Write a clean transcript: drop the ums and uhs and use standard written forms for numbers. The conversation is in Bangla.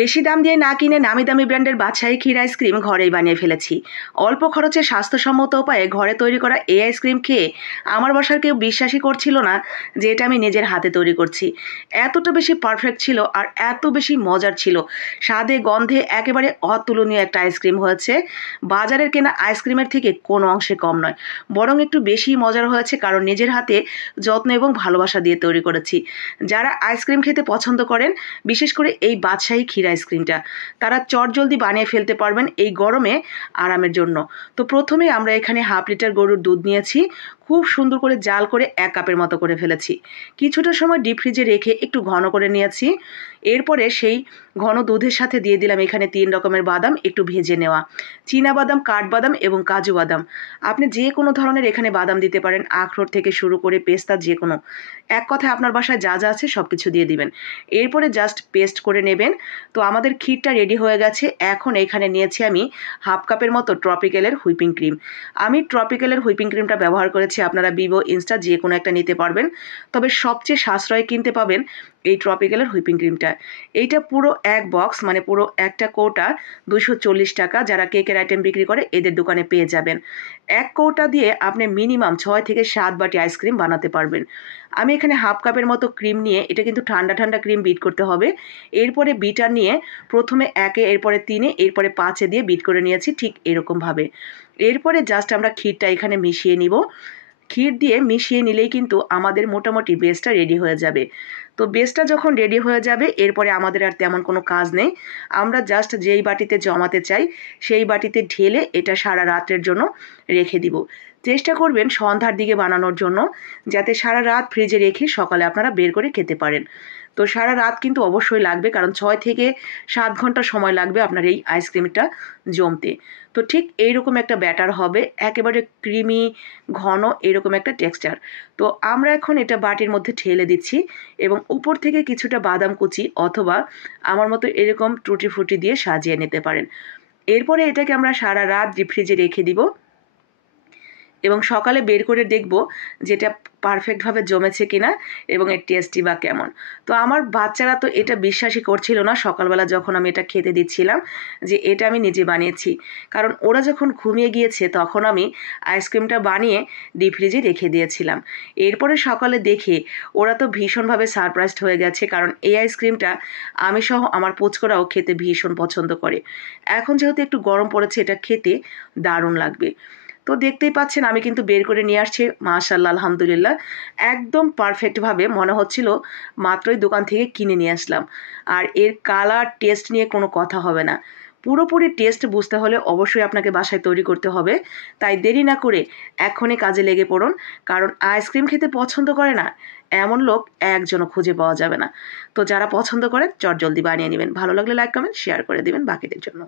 বেশি দাম দিয়ে না কিনে নামি দামি ব্র্যান্ডের বাদশাহী ক্ষীর আইসক্রিম ঘরেই বানিয়ে ফেলেছি। অল্প খরচে স্বাস্থ্যসম্মত উপায়ে ঘরে তৈরি করা এই আইসক্রিম খেয়ে আমার বাসার কেউ বিশ্বাসই করছিল না যে এটা আমি নিজের হাতে তৈরি করছি। এতটা বেশি পারফেক্ট ছিল আর এত বেশি মজার ছিল, স্বাদে গন্ধে একেবারে অতুলনীয় একটা আইসক্রিম হয়েছে। বাজারের কেনা আইসক্রিমের থেকে কোনো অংশে কম নয়, বরং একটু বেশি মজার হয়েছে, কারণ নিজের হাতে যত্ন এবং ভালোবাসা দিয়ে তৈরি করেছি। যারা আইসক্রিম খেতে পছন্দ করেন, বিশেষ করে এই বাদশাহী ক্ষীর আইসক্রিমটা, তারা চটজলদি বানিয়ে ফেলতে পারবেন এই গরমে আরামের জন্য। তো প্রথমেই আমরা এখানে হাফ লিটার গরুর দুধ নিয়েছি, খুব সুন্দর করে জাল করে 1 কাপের মতো করে ফেলেছি। কিছুটা সময় ডিপ ফ্রিজে রেখে একটু ঘন করে নিয়েছি। এরপরে সেই ঘন দুধের সাথে দিয়ে দিলাম এখানে 3 রকমের বাদাম একটু ভেজে নেওয়া, চীনা বাদাম, কাঠবাদাম এবং কাজু বাদাম। আপনি যে কোনো ধরনের এখানে বাদাম দিতে পারেন, আখরোট থেকে শুরু করে পেস্তা, যে কোনো, এক কথায় আপনার বাসায় যা যা আছে সব কিছু দিয়ে দিবেন। এরপরে জাস্ট পেস্ট করে নেবেন। তো আমাদের ক্ষীরটা রেডি হয়ে গেছে। এখন এখানে নিয়েছি আমি হাফ কাপের মতো ট্রপিক্যালের হুইপিং ক্রিম। আমি ট্রপিক্যালের হুইপিং ক্রিমটা ব্যবহার করেছি, আপনারা বিবো, ইনস্টা যে কোনো একটা নিতে পারবেন, তবে সবচেয়ে সাশ্রয় কিনতে পাবেন এই ট্রপিক্যালের হুইপিং ক্রিমটা। এইটা পুরো এক বক্স, মানে পুরো একটা কৌটা 240 টাকা। যারা কেকের আইটেম বিক্রি করে এদের দোকানে পেয়ে যাবেন। এক কৌটা দিয়ে আপনি মিনিমাম 6 থেকে 7 বাটি আইসক্রিম বানাতে পারবেন। আমি এখানে হাফ কাপের মতো ক্রিম নিয়ে, এটা কিন্তু ঠান্ডা ঠান্ডা ক্রিম বিট করতে হবে। এরপরে বিটার নিয়ে প্রথমে 1-এ, এরপরে 3-এ, এরপরে 5-এ দিয়ে বিট করে নিয়েছি ঠিক এরকমভাবে। এরপরে জাস্ট আমরা ক্ষীরটা এখানে মিশিয়ে নিব। ক্ষীর দিয়ে মিশিয়ে নিলেই কিন্তু আমাদের মোটামুটি বেসটা রেডি হয়ে যাবে। তো বেসটা যখন রেডি হয়ে যাবে, এরপরে আমাদের আর তেমন কোনো কাজ নেই। আমরা জাস্ট যেই বাটিতে জমাতে চাই সেই বাটিতে ঢেলে এটা সারা রাতের জন্য রেখে দিব। চেষ্টা করবেন সন্ধ্যার দিকে বানানোর জন্য, যাতে সারা রাত ফ্রিজে রেখে সকালে আপনারা বের করে খেতে পারেন। তো সারা রাত কিন্তু অবশ্যই লাগবে, কারণ 6 থেকে 7 ঘন্টা সময় লাগবে আপনার এই আইসক্রিমটা জমতে। তো ঠিক এইরকম একটা ব্যাটার হবে, একেবারে ক্রিমি ঘন এরকম একটা টেক্সচার। তো আমরা এখন এটা বাটির মধ্যে ঢেলে দিচ্ছি এবং উপর থেকে কিছুটা বাদাম কুচি অথবা আমার মতো এরকম টুটি ফুটি দিয়ে সাজিয়ে নিতে পারেন। এরপরে এটাকে আমরা সারা রাত ডিপ ফ্রিজে রেখে দিব এবং সকালে বের করে দেখব যেটা পারফেক্টভাবে জমেছে কিনা এবং এর টেস্টি বা কেমন। তো আমার বাচ্চারা তো এটা বিশ্বাসই করছিল না সকালবেলা যখন আমি এটা খেতে দিচ্ছিলাম যে এটা আমি নিজে বানিয়েছি, কারণ ওরা যখন ঘুমিয়ে গিয়েছে তখন আমি আইসক্রিমটা বানিয়ে ডিপ ফ্রিজে রেখে দিয়েছিলাম। এরপরে সকালে দেখে ওরা তো ভীষণভাবে সারপ্রাইজড হয়ে গেছে, কারণ এই আইসক্রিমটা আমি সহ আমার পুচকরাও খেতে ভীষণ পছন্দ করে। এখন যেহেতু একটু গরম পড়েছে, এটা খেতে দারুণ লাগবে। তো দেখতেই পাচ্ছেন আমি কিন্তু বের করে নিয়ে আসছি, মাশাআল্লাহ, আলহামদুলিল্লাহ, একদম পারফেক্টভাবে মনে হচ্ছিল মাত্রই দোকান থেকে কিনে নিয়ে আসলাম। আর এর কালার, টেস্ট নিয়ে কোনো কথা হবে না। পুরোপুরি টেস্ট বুঝতে হলে অবশ্যই আপনাকে বাসায় তৈরি করতে হবে। তাই দেরি না করে এখনই কাজে লেগে পড়ুন, কারণ আইসক্রিম খেতে পছন্দ করে না এমন লোক একজনও খুঁজে পাওয়া যাবে না। তো যারা পছন্দ করেন চটজলদি বানিয়ে নেবেন। ভালো লাগলে লাইক, কমেন্ট, শেয়ার করে দিবেন বাকিদের জন্য।